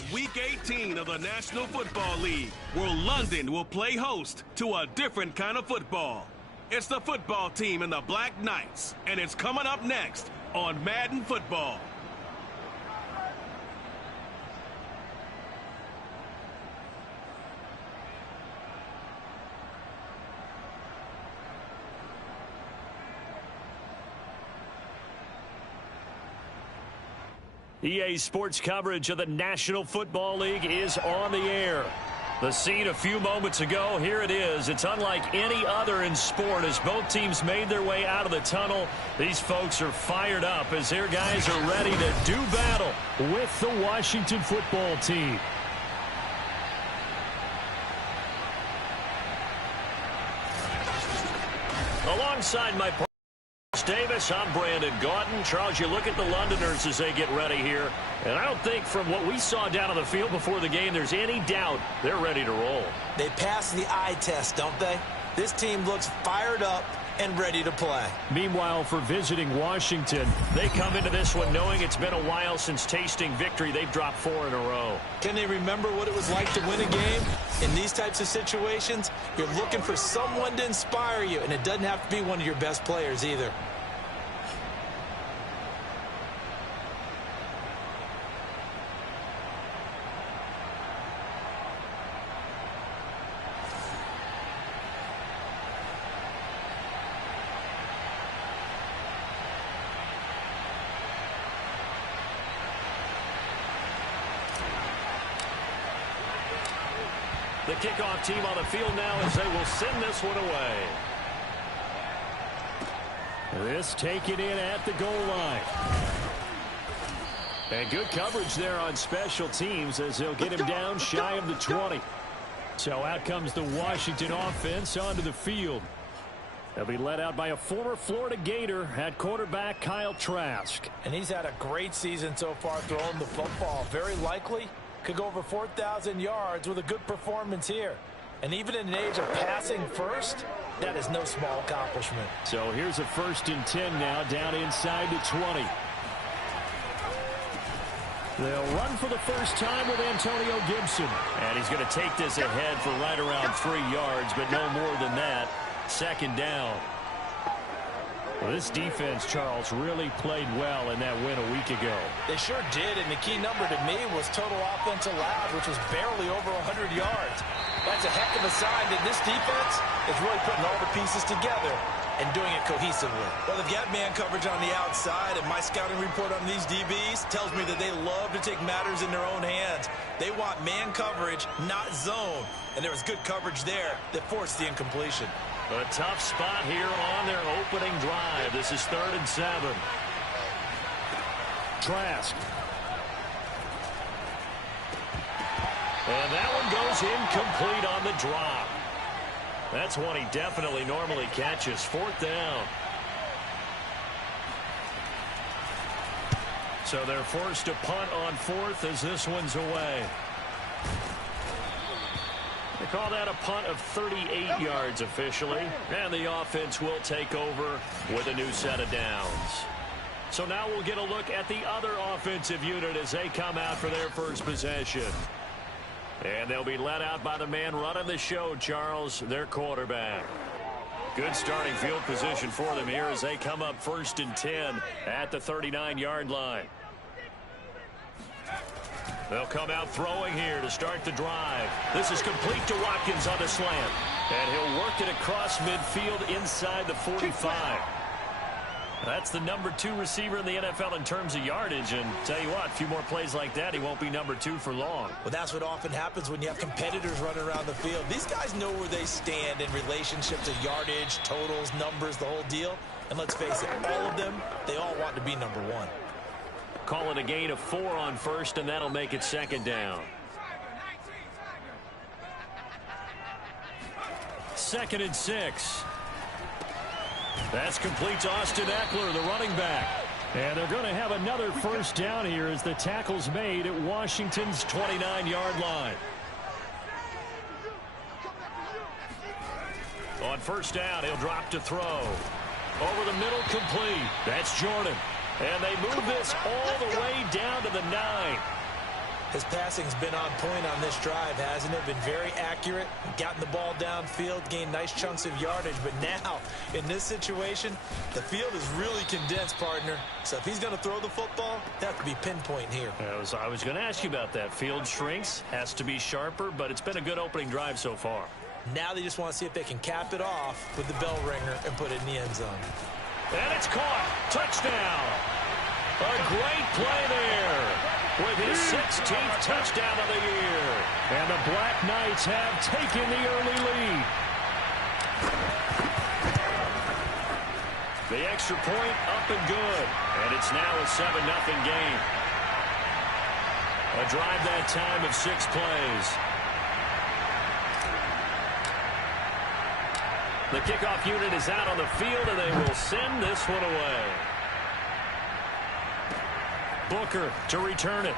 It's Week 18 of the National Football League, where London will play host to a different kind of football. It's the football team in the Black Knights, and it's coming up next on Madden Football. EA Sports coverage of the National Football League is on the air. The scene a few moments ago, here it is. It's unlike any other in sport as both teams made their way out of the tunnel. These folks are fired up as their guys are ready to do battle with the Washington football team. Alongside my partner, Davis, I'm Brandon Gaudin. Charles, you look at the Londoners as they get ready here, and I don't think from what we saw down on the field before the game there's any doubt they're ready to roll. They passed the eye test, don't they? This team looks fired up and ready to play. Meanwhile, for visiting Washington, they come into this one knowing it's been a while since tasting victory. They've dropped 4 in a row. Can they remember what it was like to win a game? In these types of situations, you're looking for someone to inspire you, and it doesn't have to be one of your best players either. The kickoff team on the field now as they will send this one away. This taken in at the goal line. And good coverage there on special teams as they'll get him down shy of the 20. So out comes the Washington offense onto the field. They'll be led out by a former Florida Gator at quarterback Kyle Trask. And he's had a great season so far throwing the football. Very likely could go over 4,000 yards with a good performance here. And even in an age of passing first, that is no small accomplishment. So here's a 1st and 10 now down inside the 20. They'll run for the first time with Antonio Gibson. And he's going to take this ahead for right around 3 yards, but no more than that. 2nd down. Well, this defense, Charles, really played well in that win a week ago. They sure did, and the key number to me was total offense allowed, which was barely over 100 yards. That's a heck of a sign that this defense is really putting all the pieces together and doing it cohesively. Well, they've got man coverage on the outside, and my scouting report on these DBs tells me that they love to take matters in their own hands. They want man coverage, not zone, and there was good coverage there that forced the incompletion. A tough spot here on their opening drive. This is 3rd and 7. Trask. And that one goes incomplete on the drop. That's one he definitely normally catches. 4th down. So they're forced to punt on 4th as this one's away. They call that a punt of 38 yards officially. And the offense will take over with a new set of downs. So now we'll get a look at the other offensive unit as they come out for their first possession. And they'll be led out by the man running the show, Charles, their quarterback. Good starting field position for them here as they come up 1st and 10 at the 39-yard line. They'll come out throwing here to start the drive. This is complete to Watkins on the slant. And he'll work it across midfield inside the 45. That's the number 2 receiver in the NFL in terms of yardage. And tell you what, a few more plays like that, he won't be number 2 for long. Well, that's what often happens when you have competitors running around the field. These guys know where they stand in relationship to yardage, totals, numbers, the whole deal. And let's face it, all of them, they all want to be number 1. Call it a gain of 4 on 1st, and that'll make it 2nd down. 2nd and 6. That's complete to Austin Eckler, the running back. And they're going to have another 1st down here as the tackle's made at Washington's 29-yard line. On 1st down, he'll drop to throw. Over the middle, complete. That's Jordan. And they move this all the way down to the 9. His passing's been on point on this drive, hasn't it? Been very accurate, gotten the ball downfield, gained nice chunks of yardage. But now, in this situation, the field is really condensed, partner. So if he's going to throw the football, that have to be pinpoint here. I was going to ask you about that. Field shrinks, has to be sharper, but it's been a good opening drive so far. Now they just want to see if they can cap it off with the bell ringer and put it in the end zone. And it's caught. Touchdown. A great play there with his 16th touchdown of the year. And the Black Knights have taken the early lead. The extra point up and good. And it's now a 7-0 game. A drive that time of 6 plays. The kickoff unit is out on the field, and they will send this one away. Booker to return it.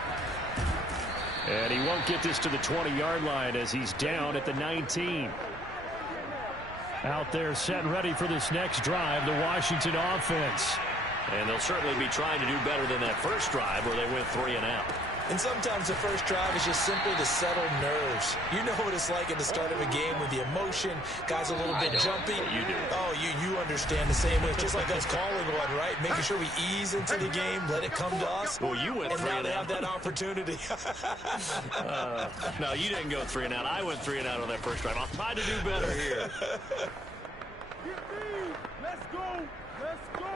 And he won't get this to the 20-yard line as he's down at the 19. Out there set and ready for this next drive, the Washington offense. And they'll certainly be trying to do better than that first drive where they went 3 and out. And sometimes the first drive is just simply to settle nerves. You know what it's like at the start of a game with the emotion. Guys a little bit jumpy. You do. Oh, you understand the same way. It's just like us calling one, right? Making sure we ease into the game, let it come to us. Well, you went 3 and out. And now they have that opportunity. No, you didn't go 3 and out. I went 3 and out on that first drive. I'll try to do better here. Let's go. Let's go.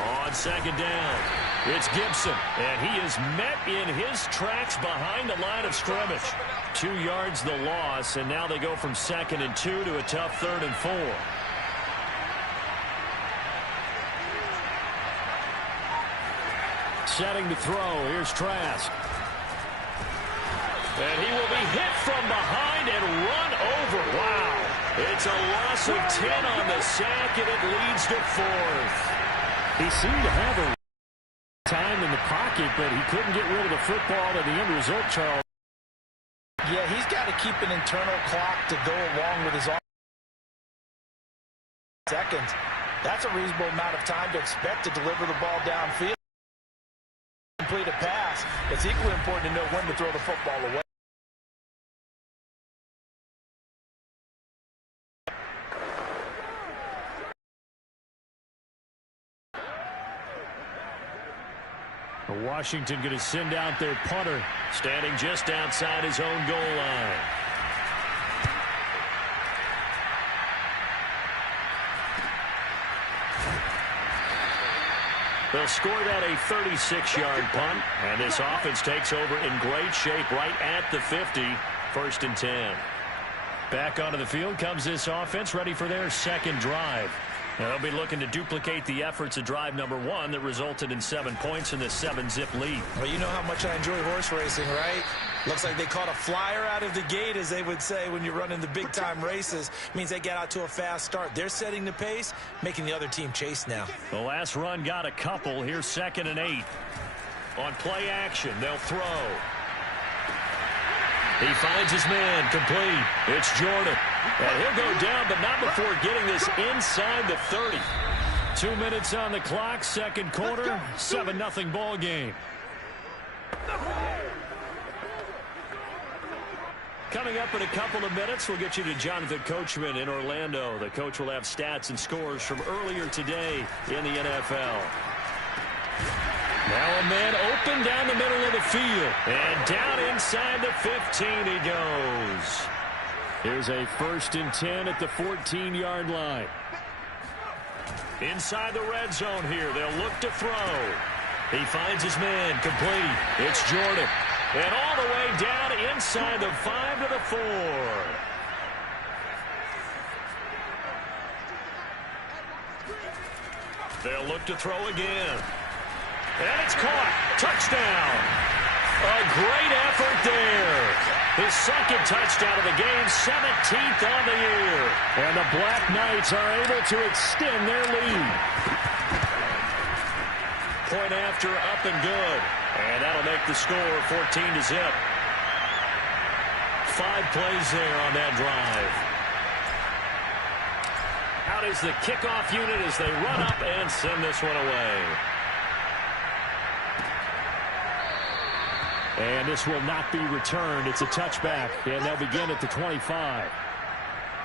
On second down, it's Gibson, and he is met in his tracks behind the line of scrimmage. 2 yards the loss, and now they go from 2nd and 2 to a tough 3rd and 4. Setting to throw, here's Trask. And he will be hit from behind and run over. Wow. It's a loss of 10 on the sack, and it leads to 4th. He seemed to have a time in the pocket, but he couldn't get rid of the football, and the end result, Charles. Yeah, he's got to keep an internal clock to go along with his seconds. That's a reasonable amount of time to expect to deliver the ball downfield. Complete a pass. It's equally important to know when to throw the football away. Washington going to send out their punter, standing just outside his own goal line. They'll score that a 36-yard punt, and this offense takes over in great shape right at the 50, 1st and 10. Back onto the field comes this offense, ready for their second drive. Now they'll be looking to duplicate the efforts of drive number 1 that resulted in 7 points in this 7-zip lead. Well, you know how much I enjoy horse racing, right? Looks like they caught a flyer out of the gate, as they would say when you're running the big-time races. Means they get out to a fast start. They're setting the pace, making the other team chase now. The last run got a couple. Here's 2nd and 8. On play action, they'll throw. He finds his man, complete. It's Jordan. And he'll go down, but not before getting this inside the 30. 2 minutes on the clock, 2nd quarter, 7-0 ball game. Coming up in a couple of minutes, we'll get you to Jonathan Coachman in Orlando. The coach will have stats and scores from earlier today in the NFL. Now a man open down the middle of the field. And down inside the 15 he goes. Here's a 1st and 10 at the 14-yard line. Inside the red zone here. They'll look to throw. He finds his man, complete. It's Jordan. And all the way down inside the 5 to the 4. They'll look to throw again. And it's caught. Touchdown. A great effort there. His 2nd touchdown of the game, 17th on the year. And the Black Knights are able to extend their lead. Point after, up and good. And that'll make the score 14-0. 5 plays there on that drive. out is the kickoff unit as they run up and send this one away. And this will not be returned. It's a touchback, and they'll begin at the 25.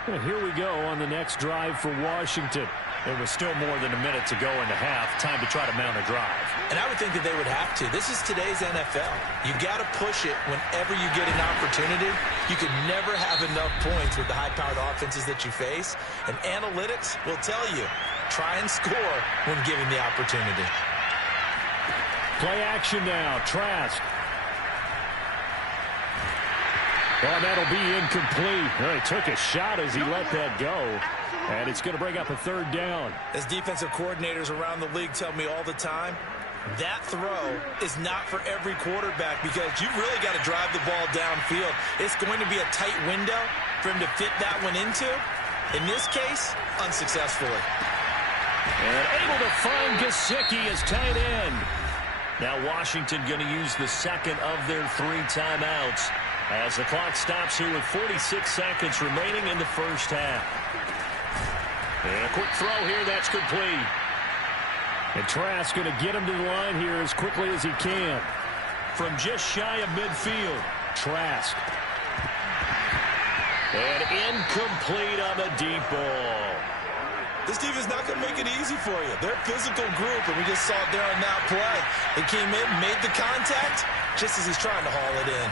And here we go on the next drive for Washington. There was still more than a minute to go in the half. Time to try to mount a drive. And I would think that they would have to. This is today's NFL. You got to push it whenever you get an opportunity. You can never have enough points with the high-powered offenses that you face. And analytics will tell you, try and score when given the opportunity. Play action now. Trask. Well, that'll be incomplete. Well, he took a shot as he let that go. And it's going to bring up a third down. As defensive coordinators around the league tell me all the time, that throw is not for every quarterback because you've really got to drive the ball downfield. It's going to be a tight window for him to fit that one into. In this case, unsuccessfully. And able to find Gesicki as tight end. Now Washington going to use the second of their 3 timeouts as the clock stops here with 46 seconds remaining in the first half. And a quick throw here, that's complete. And Trask going to get him to the line here as quickly as he can. From just shy of midfield, Trask. And incomplete on the deep ball. This defense is not going to make it easy for you. They're a physical group, and we just saw it there on that play. They came in, made the contact, just as he's trying to haul it in.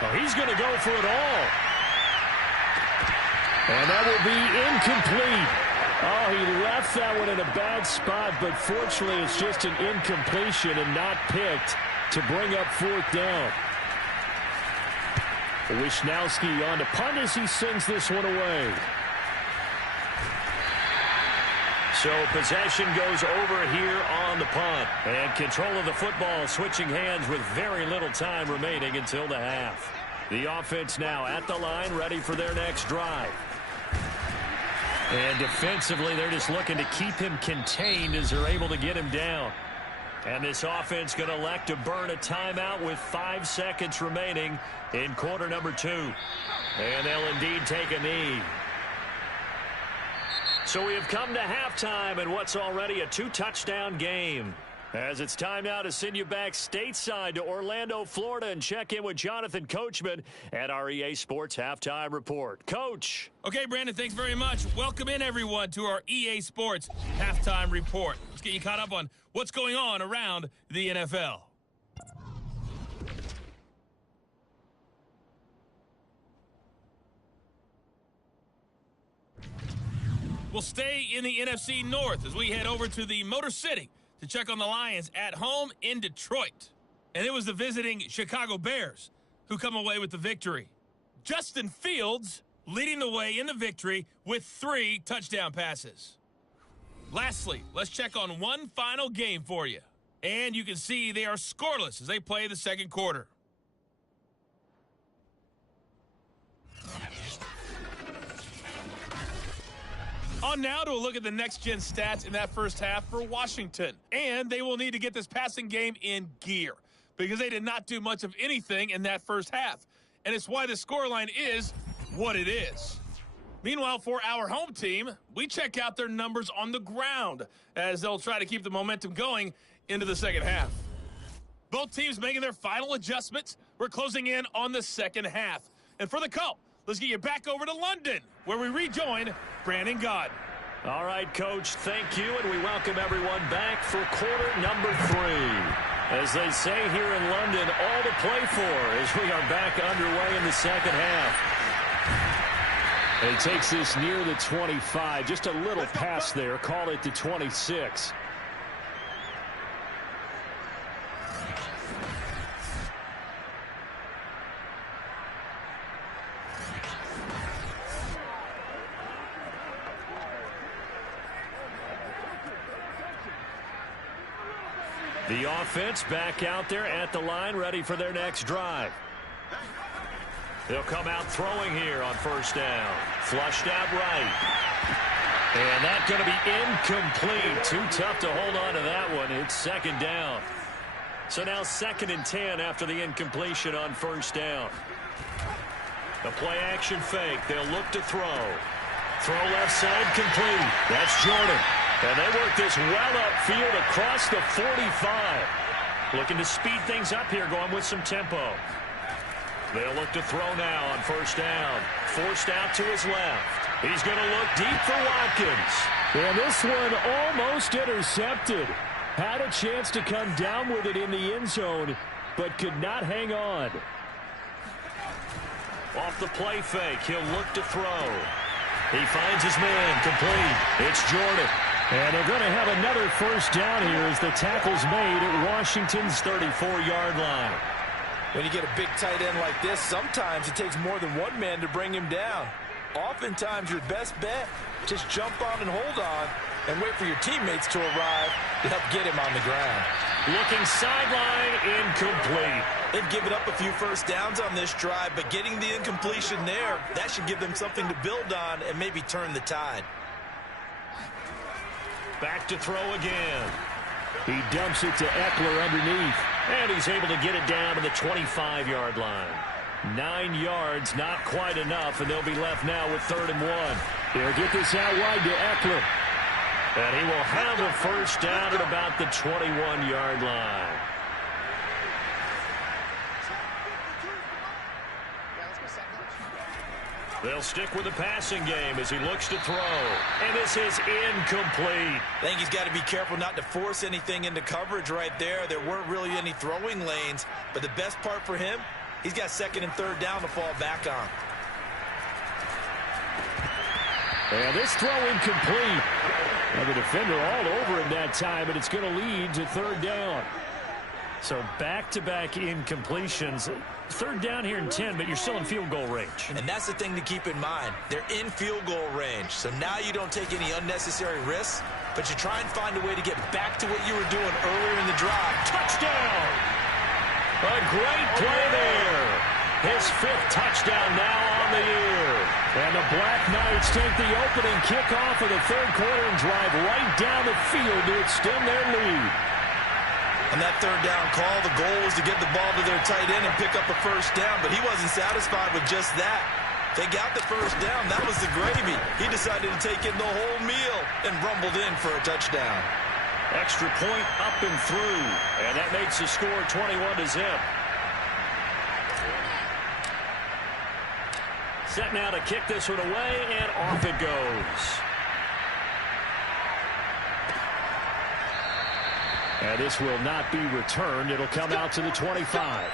Oh, he's going to go for it all. And that will be incomplete. Oh, he left that one in a bad spot, but fortunately it's just an incompletion and not picked to bring up 4th down. Wisnowski on to punt as he sends this one away. So possession goes over here on the punt. And control of the football switching hands with very little time remaining until the half. The offense now at the line, ready for their next drive. And defensively, they're just looking to keep him contained as they're able to get him down. And this offense going to elect to burn a timeout with 5 seconds remaining in quarter number 2. And they'll indeed take a knee. So we have come to halftime in what's already a 2-touchdown game. As it's time now to send you back stateside to Orlando, Florida, and check in with Jonathan Coachman at our EA Sports Halftime Report. Coach. Okay, Brandon, thanks very much. Welcome in, everyone, to our EA Sports Halftime Report. Let's get you caught up on what's going on around the NFL. We'll stay in the NFC North as we head over to the Motor City to check on the Lions at home in Detroit. And it was the visiting Chicago Bears who come away with the victory. Justin Fields leading the way in the victory with 3 touchdown passes. Lastly, let's check on one final game for you. And you can see they are scoreless as they play the second quarter. On now to a look at the next-gen stats in that first half for Washington. And they will need to get this passing game in gear because they did not do much of anything in that first half. And it's why the scoreline is what it is. Meanwhile, for our home team, we check out their numbers on the ground as they'll try to keep the momentum going into the second half. Both teams making their final adjustments. We're closing in on the second half. And for the call, let's get you back over to London, where we rejoin Brandon Gaud. All right, Coach, thank you, and we welcome everyone back for quarter number 3. As they say here in London, all to play for as we are back underway in the second half. And he takes this near the 25, just a little pass there, call it the 26. The offense back out there at the line, ready for their next drive. They'll come out throwing here on first down. Flushed out right. And that's going to be incomplete. Too tough to hold on to that one. It's second down. So now 2nd and 10 after the incompletion on first down. The play action fake. They'll look to throw. Throw left side complete. That's Jordan. And they work this well upfield across the 45. Looking to speed things up here, going with some tempo. They'll look to throw now on first down. Forced out to his left. He's going to look deep for Watkins. And this one almost intercepted. Had a chance to come down with it in the end zone, but could not hang on. Off the play fake, he'll look to throw. He finds his man, complete. It's Jordan. And they're going to have another first down here as the tackle's made at Washington's 34-yard line. When you get a big tight end like this, sometimes it takes more than one man to bring him down. Oftentimes, your best bet, just jump on and hold on and wait for your teammates to arrive to help get him on the ground. Looking sideline, incomplete. They've given up a few first downs on this drive, but getting the incompletion there, that should give them something to build on and maybe turn the tide. Back to throw again. He dumps it to Eckler underneath. And he's able to get it down to the 25-yard line. 9 yards, not quite enough, and they'll be left now with 3rd and 1. They'll get this out wide to Eckler. And he will have a first down at about the 21-yard line. They'll stick with the passing game as he looks to throw. And this is incomplete. I think he's got to be careful not to force anything into coverage right there. There weren't really any throwing lanes, but the best part for him, he's got 2nd and 3rd down to fall back on. And this throw incomplete. Now the defender all over him that time, but it's going to lead to 3rd down. So back-to-back incompletions. 3rd down here in 10, but you're still in field goal range. And that's the thing to keep in mind. They're in field goal range. So now you don't take any unnecessary risks, but you try and find a way to get back to what you were doing earlier in the drive. Touchdown! A great play there. His 5th touchdown now on the year. And the Black Knights take the opening kickoff of the 3rd quarter and drive right down the field to extend their lead. On that 3rd down call, the goal was to get the ball to their tight end and pick up a first down, but he wasn't satisfied with just that. They got the first down. That was the gravy. He decided to take in the whole meal and rumbled in for a touchdown. Extra point up and through, and that makes the score 21-0. Set now to kick this one away, and off it goes. And this will not be returned. It'll come out to the 25.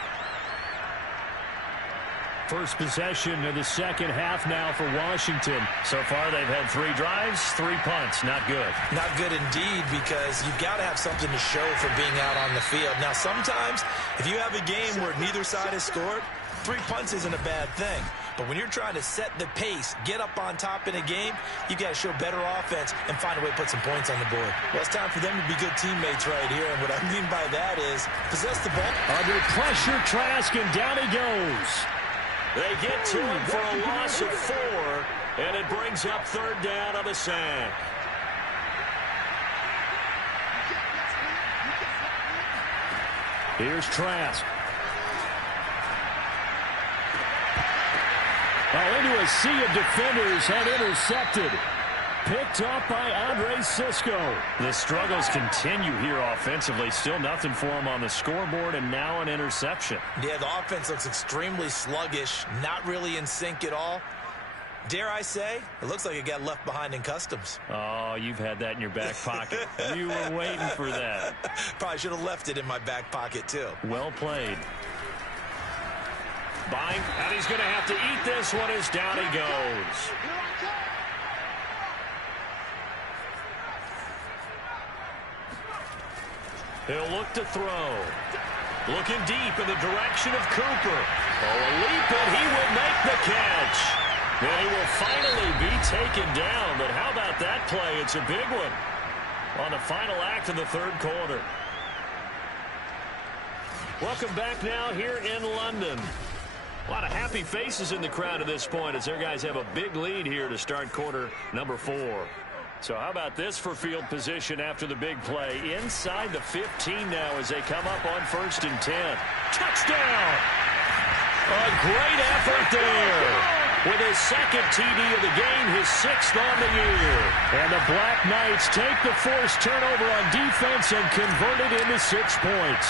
First possession of the second half now for Washington. So far they've had 3 drives, 3 punts. Not good. Not good indeed, because you've got to have something to show for being out on the field. Now sometimes if you have a game where neither side has scored, 3 punts isn't a bad thing. But when you're trying to set the pace, get up on top in a game, you got to show better offense and find a way to put some points on the board. Well, it's time for them to be good teammates right here. And what I mean by that is possess the ball. Under pressure, Trask, and down he goes. They get to him for a loss of 4, and it brings up 3rd down on the sack. Here's Trask. Well, into a sea of defenders and intercepted. Picked up by Andre Sisco. The struggles continue here offensively. Still nothing for him on the scoreboard, and now an interception. Yeah, the offense looks extremely sluggish, not really in sync at all. Dare I say, it looks like it got left behind in customs. Oh, you've had that in your back pocket. You were waiting for that. Probably should have left it in my back pocket, too. Well played. Buying, and he's going to have to eat this one as down he goes. He'll look to throw. Looking deep in the direction of Cooper. Oh, a leap, and he will make the catch. And he will finally be taken down. But how about that play? It's a big one on the final act of the 3rd quarter. Welcome back now here in London. A lot of happy faces in the crowd at this point as their guys have a big lead here to start quarter number 4. So how about this for field position after the big play? Inside the 15 now as they come up on 1st and 10. Touchdown! A great effort there. with his second TD of the game, his 6th on the year. And the Black Knights take the forced turnover on defense and convert it into 6 points.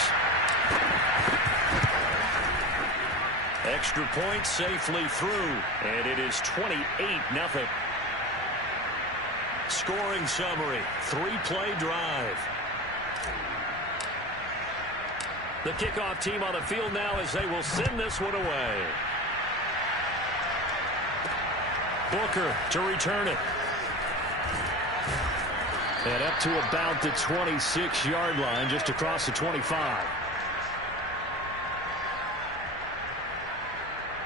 Extra point safely through, and it is 28-0. Scoring summary, 3-play drive. The kickoff team on the field now as they will send this one away. Booker to return it. And up to about the 26-yard line, just across the 25.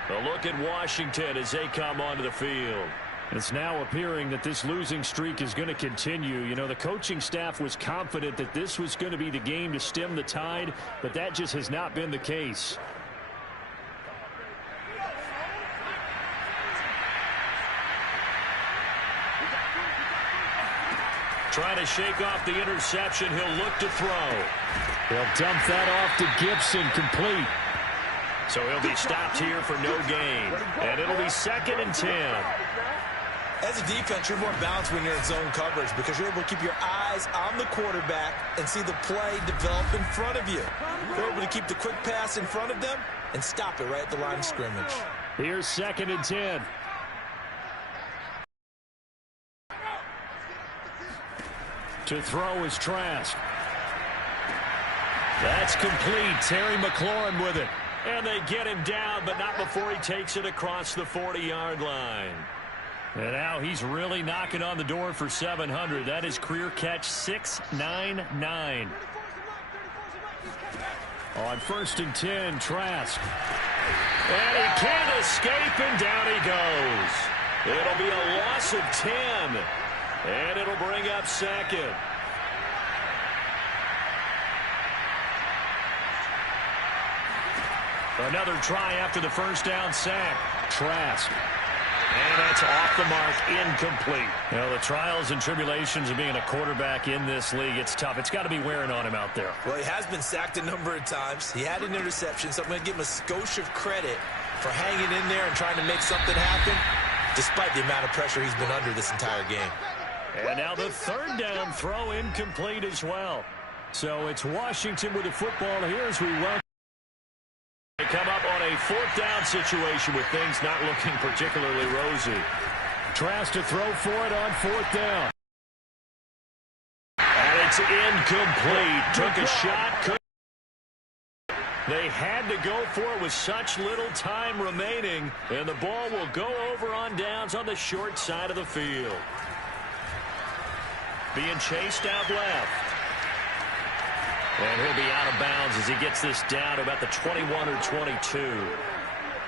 A look at Washington as they come onto the field. It's now appearing that this losing streak is going to continue. You know, the coaching staff was confident that this was going to be the game to stem the tide, but that just has not been the case. Trying to shake off the interception. He'll look to throw. He'll dump that off to Gibson, complete. So he'll be stopped here for no gain. And it'll be 2nd and 10. As a defense, you're more balanced when you're in zone coverage because you're able to keep your eyes on the quarterback and see the play develop in front of you. You're able to keep the quick pass in front of them and stop it right at the line of scrimmage. Here's 2nd and 10. To throw is Trask. That's complete. Terry McLaurin with it. And they get him down, but not before he takes it across the 40-yard line. And now he's really knocking on the door for 700. That is career catch 699. On 1st and 10, Trask. And he can't escape, and down he goes. It'll be a loss of 10. And it'll bring up 2nd. Another try after the first down sack. Trask. And that's off the mark, incomplete. You know, the trials and tribulations of being a quarterback in this league, it's tough. It's got to be wearing on him out there. Well, he has been sacked a number of times. He had an interception, so I'm going to give him a skosh of credit for hanging in there and trying to make something happen, despite the amount of pressure he's been under this entire game. And now the 3rd down throw incomplete as well. So it's Washington with the football here as we welcome. They come up on a 4th down situation with things not looking particularly rosy. Trask to throw for it on 4th down. And it's incomplete. Took a shot. They had to go for it with such little time remaining. And the ball will go over on downs on the short side of the field. Being chased out left. And he'll be out of bounds as he gets this down to about the 21 or 22.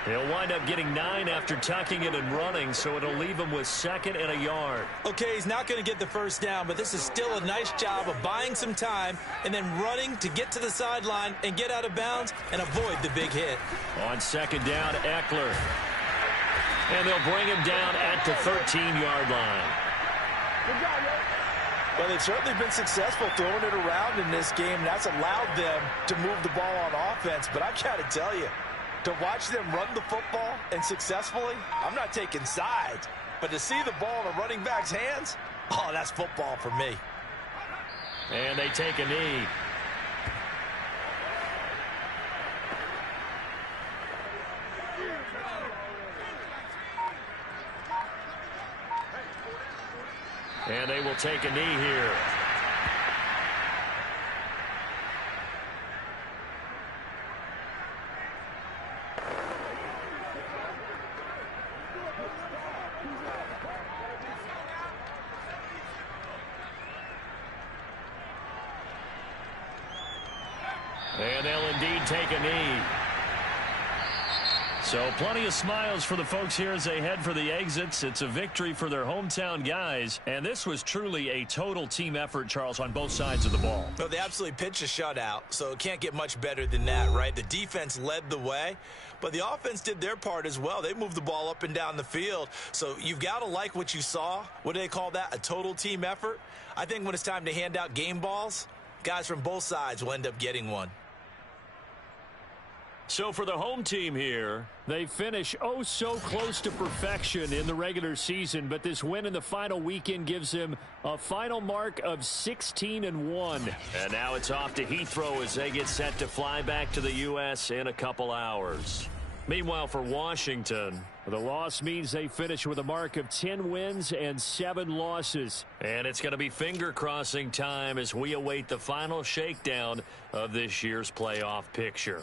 He'll wind up getting 9 after tucking it and running, so it'll leave him with 2nd and a yard. Okay, he's not going to get the first down, but this is still a nice job of buying some time and then running to get to the sideline and get out of bounds and avoid the big hit. On 2nd down, Eckler. And they'll bring him down at the 13-yard line. Well, they've certainly been successful throwing it around in this game, and that's allowed them to move the ball on offense. But I've got to tell you, to watch them run the football and successfully, I'm not taking sides. But to see the ball in a running back's hands, oh, that's football for me. And they take a knee. And they will take a knee here. And they'll indeed take a knee. So plenty of smiles for the folks here as they head for the exits. It's a victory for their hometown guys. And this was truly a total team effort, Charles, on both sides of the ball. No, they absolutely pitched a shutout, so it can't get much better than that, right? The defense led the way, but the offense did their part as well. They moved the ball up and down the field. So you've got to like what you saw. What do they call that? A total team effort? I think when it's time to hand out game balls, guys from both sides will end up getting one. So for the home team here, they finish oh so close to perfection in the regular season, but this win in the final weekend gives them a final mark of 16-1. And now it's off to Heathrow as they get set to fly back to the U.S. in a couple hours. Meanwhile, for Washington, the loss means they finish with a mark of 10 wins and 7 losses. And it's going to be finger-crossing time as we await the final shakedown of this year's playoff picture.